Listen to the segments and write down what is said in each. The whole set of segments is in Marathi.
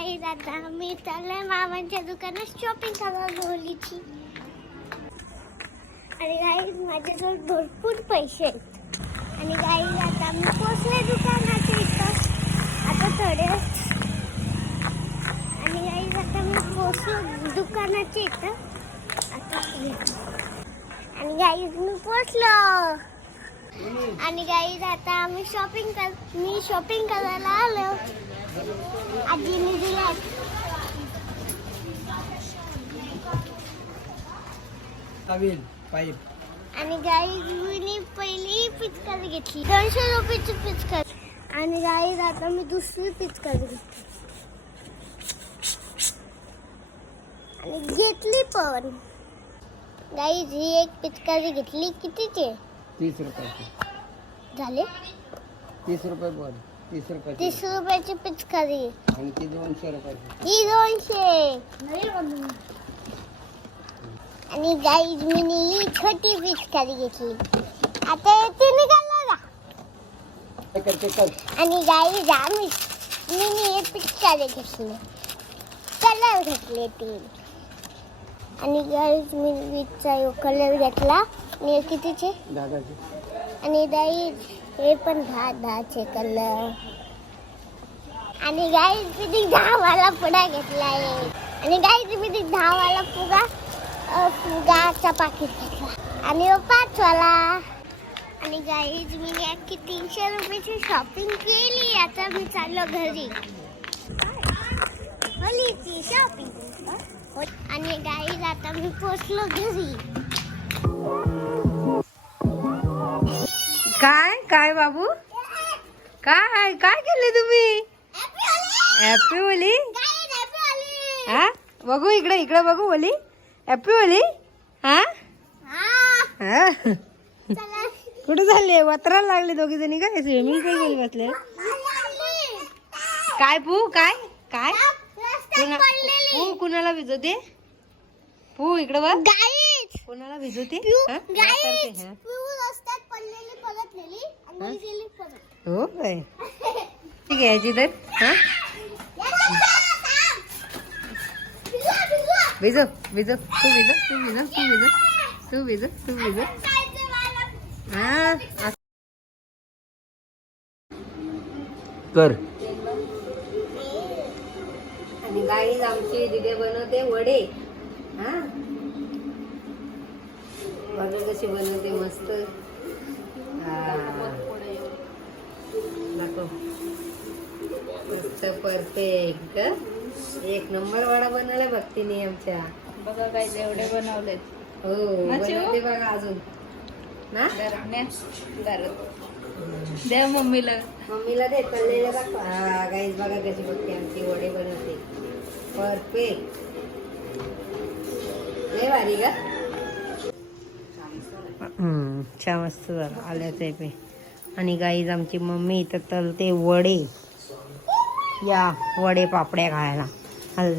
गाईज आता मी चाललंय मामांच्या दुकानात शॉपिंग करायला होलीची आणि गाईज माझ्याजवळ भरपूर पैसे आहेत. आणि गाईज आता मी पोचले दुकानाच्या इथं. आता थोडे आणि गाईज आता मी पोचलो दुकानाच्या इथं. आता आणि गाईज मी पोचलो. आणि गाईज आता आम्ही शॉपिंग कर मी शॉपिंग करायला आलो. आजीने दिला. आणि गाईज मी पहिली पिचकारी घेतली? दोनशे रुपयाची पिचकारी आणि गाईज आता मी दुसरी पिचकारी घेतली? आणि घेतली पण. गाईज ही एक पिचकारी घेतली? कितीची? तीस रुपयाची. झाले? तीस रुपये बोल. तीस रुपयाची. तीस रुपयाची पिचकारी. आणि ती दोनशे रुपयाची. ही दोनशे. आणि गाईज मी ही छोटी पिचकारी घेतली. आता येते निघाला आणि गाईज आम्ही मी हे पिचकारी घेतली. कलर घेतले तीन. आणि गाईज मी वीजचा कलर घेतला. आणि कितीचे? दादाची. आणि गाईज हे पण दहा दहाचे कलर आणि गाईज मी दहावाला पुडा घेतलाय. आणि गाईज मी दहावाला फुगा फुगाचा पाकिट घेतला. आणि हो पाचवाला. आणि गाईज मी अख्खी तीनशे रुपयाची शॉपिंग केली. आता मी चाललो घरी. होलीची शॉपिंग आणि गाईज आता मी पोचलो घरी. काय? काय बाबू? काय? काय केले तुम्ही? हॅपी होली हा? बघू इकडे इकडे बघू होली हॅपी होली हा? कुठे झाले वत्राला लागले दोघी जणी काय स्विमिंग पूल मध्ये बसले. काय पू? काय? काय? कुणा पू कुणाला भिजवते पू इकडे बघ. कुणाला भिजवते हा? काय ती घ्यायची तर हा? भिजव भिजव. तू भिजव तू भिजव तू भिजव. तू भिजव तू भिजव. हा. कर. आणि गाईज आमची दिदे बनवते वडे. हा? बघा कशी बनवते मस्त. हा. मस्त परफेक्ट एक नंबर वडा बनवलाय भक्तीने आमच्या. बघा काय एवढे बनवलेत. हो? बनवते बघा अजून. ना? द्या मम्मीला. मम्मीला दे तळलेलं दाखव. हा गाईज बघा कशी बघते आमची वडे बनवते. परफेक्ट लय भारी का छान मस्त झालं. आल्याचं पे आणि गाईज आमची मम्मी इथं तलते वडे. या वडे पापड्या खायला. हल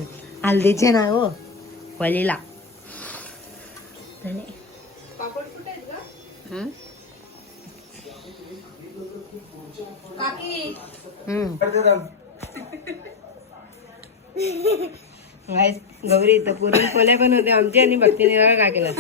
हल्दीचे ना हो वलीला. गाईज गौरी इथं पुरून पोल्या पण होते आमची आणि भक्तीने काय केलं?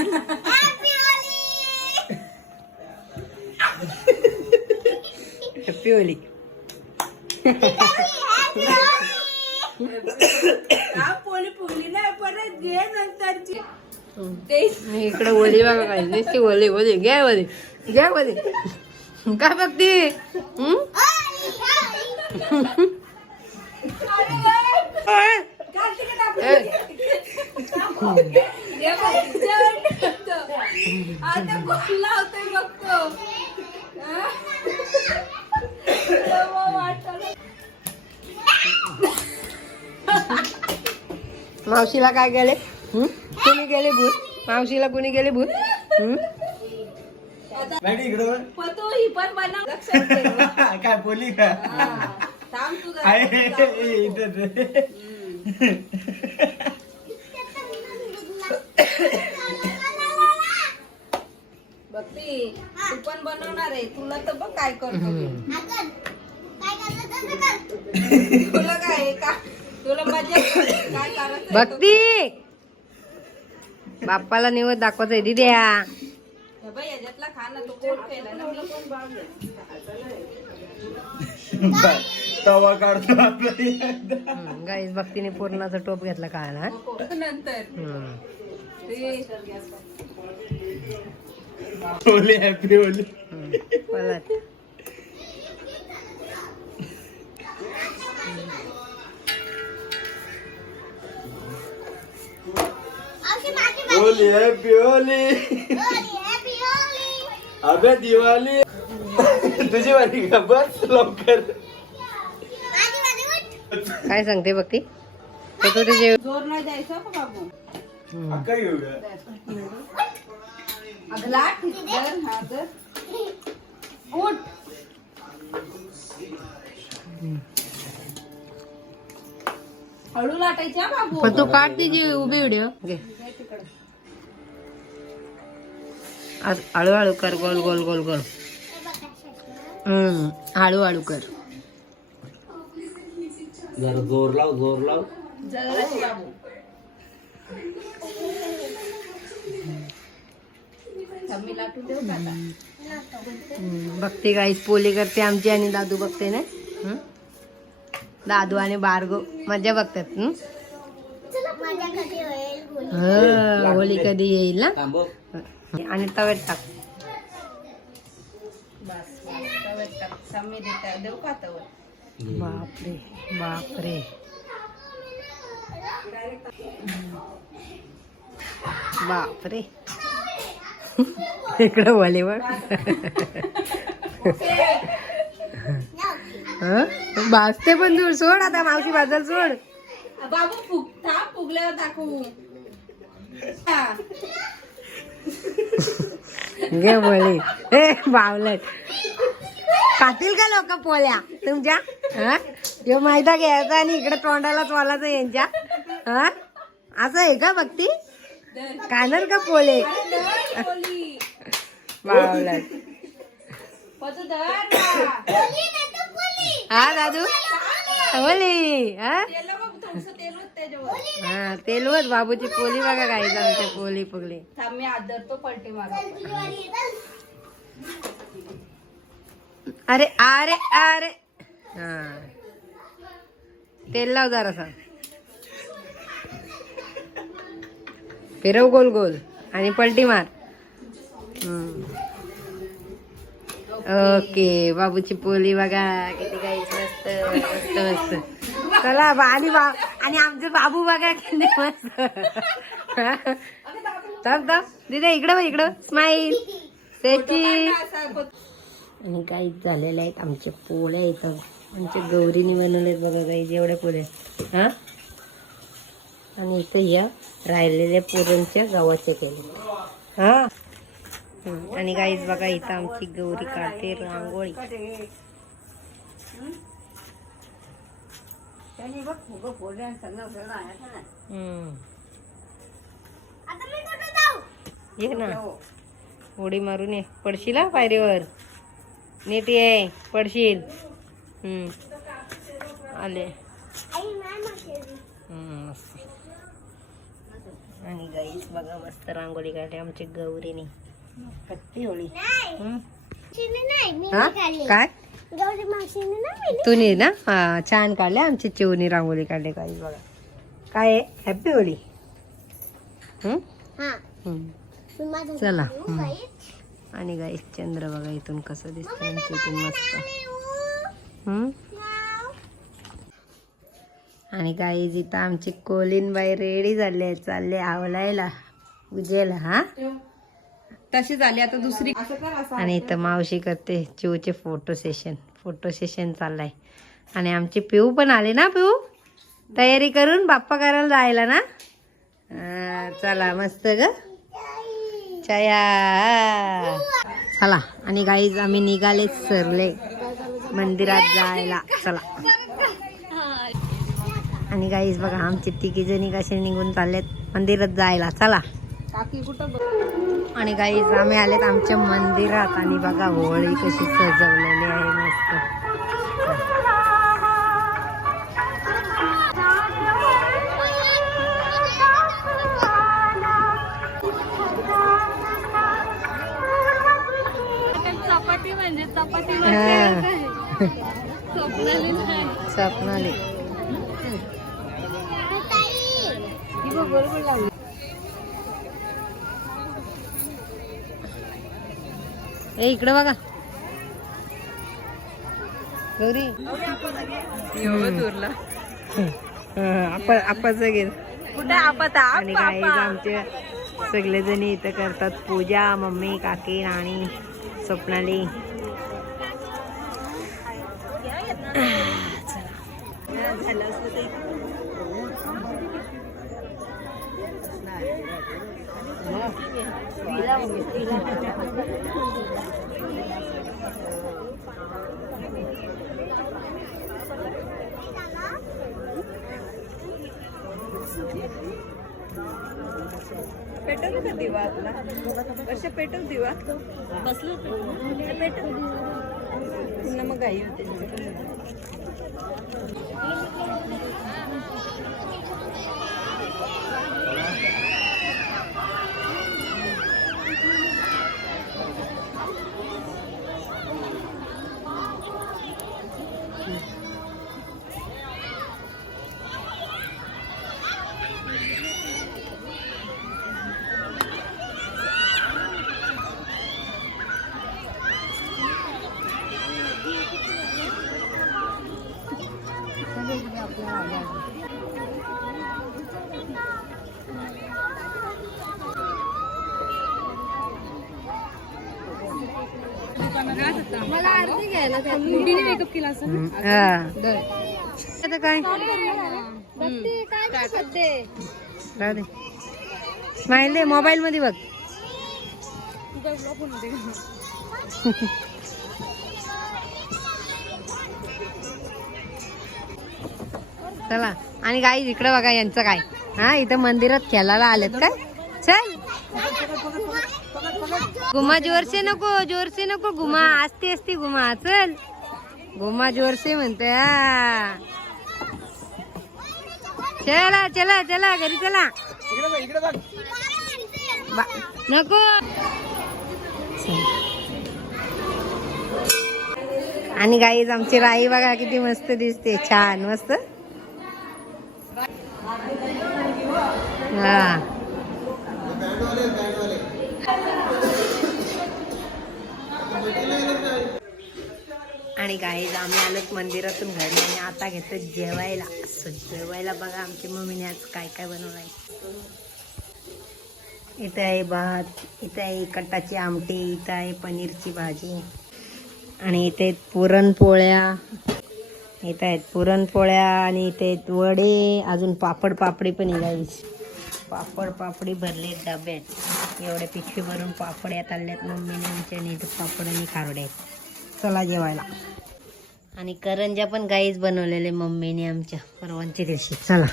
मी इकडे ओली बघा काय नुसती ओली ओली. घ्या ओली. घ्या ओली. काय? बघती? हम्म? मावशीला काय गेले हम्म? कुणी गेले भूत? मावशीला कुणी गेले भूत? ही. काय बोली का थांब तू जरा. आहे इथं ते. भक्ती तू पण बनवणार आहे. तुला तर बघ काय करतो मी. काय करायचं तुला काय आहे का? तुला मजा येते. काय करायचं भक्ती! बाप्पाला निवड दाखवायचं आहे द्या हे बाई, याच्यातला खा ना तो कोण केला ना तवा काढतो आपला गाईस भक्तीने पूर्णाचा टोप घेतला काय ना नको. नंतर. ते होली हॅपी होली होली हॅपी होली अबे दिवाळी तुझी वाली का? बस लवकर. काय सांगते भक्ती ते तो तुझे जोर नाही द्यायचा बाबू? अक्का घेऊ का अगं लाट धर, हा धर. उठ. हळू लाटायच्या बाबू. पण तू काढ तिची उभी व्हिडिओ. घे. हळूहळू कर गोल गोल गोल गोल. हम्म हळूहळू कर. जरा जोर लाव जोर लाव. जराशी बाबू. भक्ती गाईस पोली करते आमची आणि दादू बघते ना? दादू आणि बारगो मजा बघतात हं, होळी कधी येईल ना? आणि तव्यात टाक. बापरे बापरे. बापरे. इकडं वॉलीबॉल भाजते पण दूर सोड आता मावशी बाजार सोड. बाबू फुग थांब फुगल्यावर दाखवू. घे बोली ए बावलट खातील का लोक पोल्या तुमच्या? हा? ह्यो मैदा घ्यायचा आणि इकडे तोंडालाच वालायचं यांच्या. हा? असं आहे का भक्ती. कानर का पोले. हा दादू? बोली हा. हा तेलवत बाबूची पोली बघा काय आमच्या पोली पुगली. मी पलटी अरे अरे अरे हा. तेल लाव जरासा. फिरव गोल गोल आणि पलटी मार. ओके बाबूची पोली बघा किती काही मस्त मस्त मस्त. चला बा आणि बा आणि आमचे बाबू बघा किती मस्त. थांब थांब. दिदा इकडं बघ इकडं. स्माईल त्याची आणि काहीच झालेले आहेत आमचे पोळे इथं. आमच्या गौरीने बनवलेत बघा काही जेवढ्या पोळ्या. हा? आणि इथे ह्या राहिलेल्या पुरणच्या गव्हाच्या केले हा? आणि गाईज बघा इथं आमची गौरी काढते रांगोळी. हम्म. ये ना. उडी मारून ये. पडशील हा पायरीवर? नीट ये. पडशील. हम्म. आले. हम्म, मस्त. आणि गाईस बघा मस्त रांगोळी काढली आमची गौरीने कट्टी होळी हा? काय मावशीने ना मी तुनी ना हा छान काढले आमची चिवनी रांगोळी काढली काही बघा काय हॅपी होळी? हा चला. आणि गाईस चंद्र बघा इथून कसं दिसतं इथून मस्त. हम्म? आणि गाईज इथं आमची कोलीनबाई रेडी झाली आहे चालले आवलायला उजेला हा? तशी झाली आता दुसरी. आणि इथं मावशी करते चिवचे फोटो सेशन फोटो सेशन चाललाय. आणि आमचे पिऊ पण आले ना पिऊ? तयारी करून बाप्पा करायला जायला ना? चला मस्त ग. चया चला आणि गाईज आम्ही निघाले सरले मंदिरात जायला. चला. आणि गाईस बघा आमची तिघी जणी कसे निघून चाललेत. मंदिरात जायला. चला. आणि गाईज आम्ही आलेत आमच्या मंदिरात. आणि बघा होळी कशी सजवलेली आहे मस्त. चपाटी म्हणजे चपाती स्वप्नाली. ए इकडे बघा. गौरी. आपाच गेल आणि काही आमचे सगळे जण इथं करतात पूजा मम्मी काकी नाणी स्वप्नाली. पेटवलं का दिवा आपला? वर्ष पेटव दिवा. बसलो पेटव. पुन्हा मग घाई होते. आता काय? राहू दे. स्माईल दे मोबाईल मध्ये बघ चला. आणि गाई इकडे बघा यांचं काय. हा इथं मंदिरात खेळायला आलेत काय? चल. गुमा जोरसे नको जोरसे नको गुमा. असते असते गुमा. चल. गुमा जोरसे म्हणते हा. चला चला चला घरी चला. नको. आणि गाईज आमची राई बघा किती मस्त दिसते छान मस्त. हा. आणि गाईज आम्ही आलोत मंदिरातून घरी आणि आता घेतो जेवायला. असं जेवायला बघा आमची मम्मीने आज काय काय बनवलंय. इथं आहे भात इथं आहे कटाची आमटी इथं आहे पनीरची भाजी. आणि इथे आहेत पुरणपोळ्या इथं आहेत पुरणपोळ्या आणि इथे आहेत वडे अजून पापड पापडी पण येईल पापड पापडी भरले डब्यात. एवढ्या पिशवी भरून पापड यात आल्यात मम्मीने आमच्या आणि इथं पापड आणि खारडे. आहेत चला जेवायला. आणि करंजा पण गाईच बनवलेले मम्मीने आमच्या परवांच्या दिवशी. चला.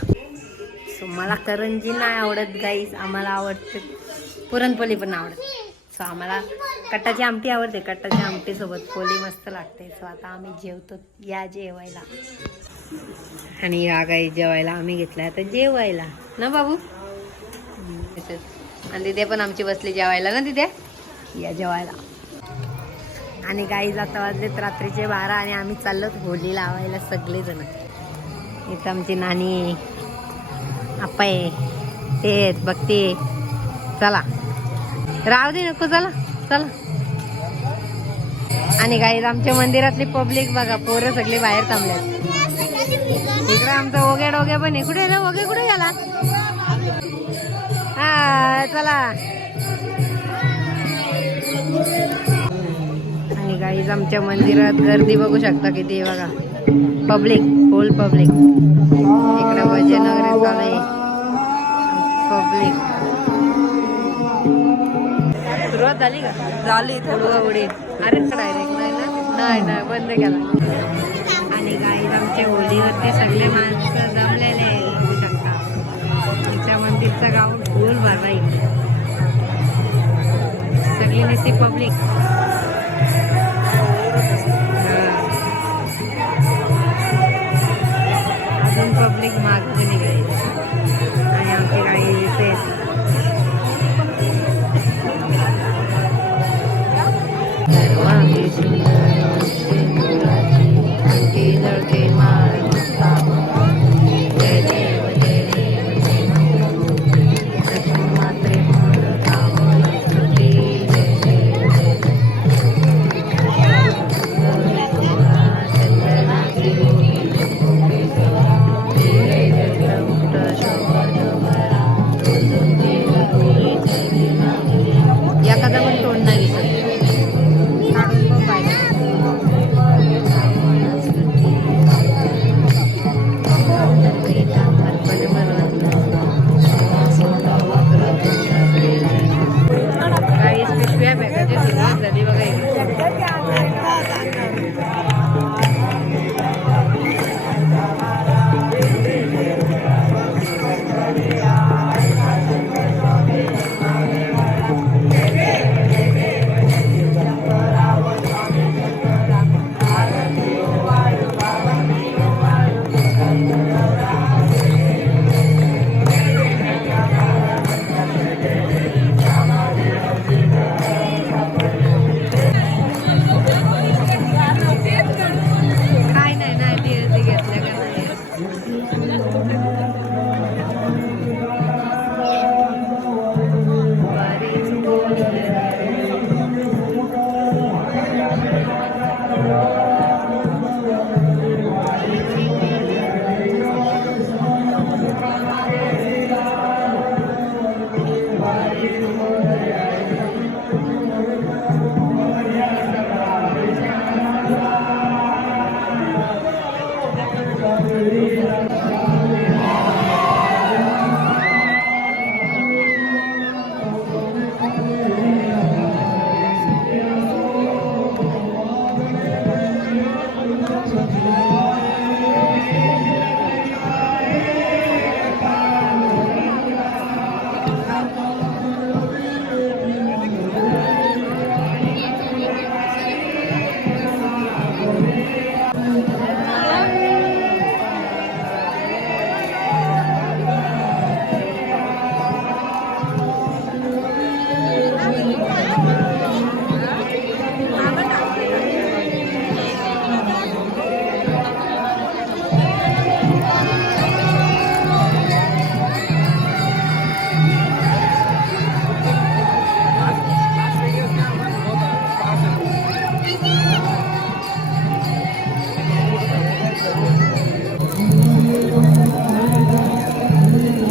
सो मला करंजी नाही आवडत गाईस आम्हाला आवडते पुरणपोळी पण आवडते. सो आम्हाला कटाची आमटी आवडते कटाची आमटी सोबत पोळी मस्त लागते. सो आता आम्ही जेवतो या जेवायला. आणि या गाई जेवायला आम्ही घेतला आता जेवायला. ना बाबू. आणि तिथे पण आमची बसली जेवायला ना तिथे या जेवायला. आणि गाई जाता वाजलेत रात्रीचे बारा आणि आम्ही चाललोत होली लावायला सगळेजण. इथं आमची नानी आप्पा आहे. ते बघते. चला. राहू दे नको चला. चला. आणि गाईज आमच्या मंदिरातली पब्लिक बघा. पोरं सगळी बाहेर थांबल्यात. इकडं आमचा ओघ्या डोगे पण आहे. कुठे गेला कुठे गेला? हा चला. गाईज आमच्या मंदिरात गर्दी बघू शकता किती बघा. पब्लिक फुल पब्लिक इकडे भजन वगैरे चालू आहे. पब्लिक सुरुवात झाली का? झाली. थोडं उडी अरे डायरेक्ट नाही ना? नाही नाही बंद केला. आणि गाईज आमच्या होलीवरती सगळे माणसं जमलेले बघू शकता. आमच्या मंदिरचं गाव फुल इकडे सगळी नुसती पब्लिक अजून पब्लिक मागते निघाली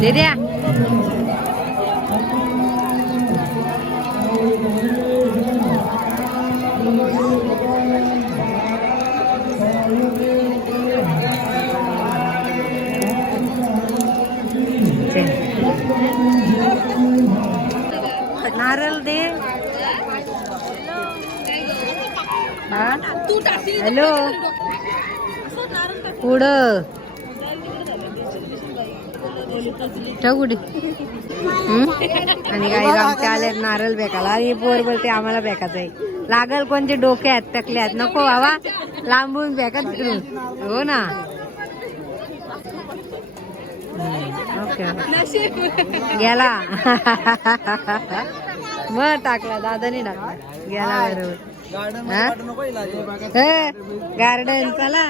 दे द्या नारळ दे हा हॅलो पुढं कुठे? आणि काही आमचे आले नारळ बेकाला आणि पोर बोलते आम्हाला बेकाचं आहे लागल कोणते डोके आहेत टकले आहेत. नको बाबा लांबून बेका तिकडून. हो ना? गेला. मग टाकला दादानी टाकला. गेला बरोबर. गार्डन चला.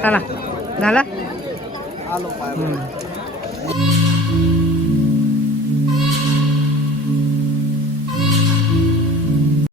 चला झाला हम्म.